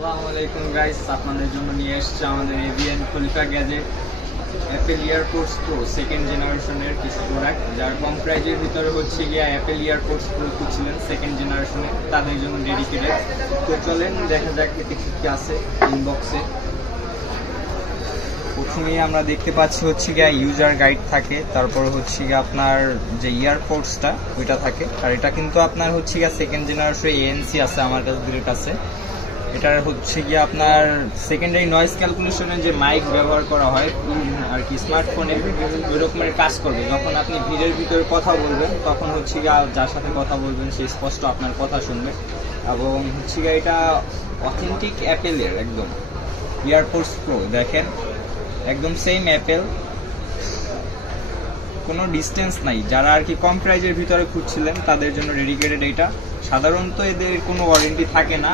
আসসালামু আলাইকুম গাইস, আপনাদের জন্য নিয়ে এসেছে আমাদের AVN Khalifa gadget Apple AirPods Pro second জেনারেশনের কিছু প্রোডাক্ট, যার কম প্রাইজের ভিতরে হচ্ছে গিয়া অ্যাপেল ইয়ারপোর্টস প্রো খুঁজছিলেন সেকেন্ড জেনারেশনে, তাদের জন্য ডেডিকেটেড। তো চলেন দেখা যাক এতে কী কী আছে ইনবক্সে। প্রথমেই আমরা দেখতে পাচ্ছি হচ্ছে গিয়া ইউজার গাইড থাকে, তারপর হচ্ছে গিয়া আপনার যে ইয়ারপোর্টসটা ওইটা থাকে। আর এটা কিন্তু আপনার হচ্ছে গিয়া সেকেন্ড জেনারেশন এএনসি আছে আমার কাছে, দুটোর কাছে। এটার হচ্ছে গিয়ে আপনার সেকেন্ডারি নয়েজ ক্যালকুলেশনের যে মাইক ব্যবহার করা হয় আর কি স্মার্টফোনে, ওই রকমের কাজ করবে। যখন আপনি ভিড়ের ভিতরে কথা বলবেন তখন হচ্ছে গিয়ে যার সাথে কথা বলবেন সে স্পষ্ট আপনার কথা শুনবে। এবং হচ্ছে গিয়ে এটা অথেন্টিক অ্যাপেলের একদম ইয়ারপোর্টস প্রো, দেখেন একদম সেম অ্যাপেল, কোনো ডিস্টেন্স নাই। যারা আর কি কম প্রাইজের ভিতরে খুঁজছিলেন তাদের জন্য ডেডিকেটেড। এটা সাধারণত এদের কোনো ওয়ারেন্টি থাকে না।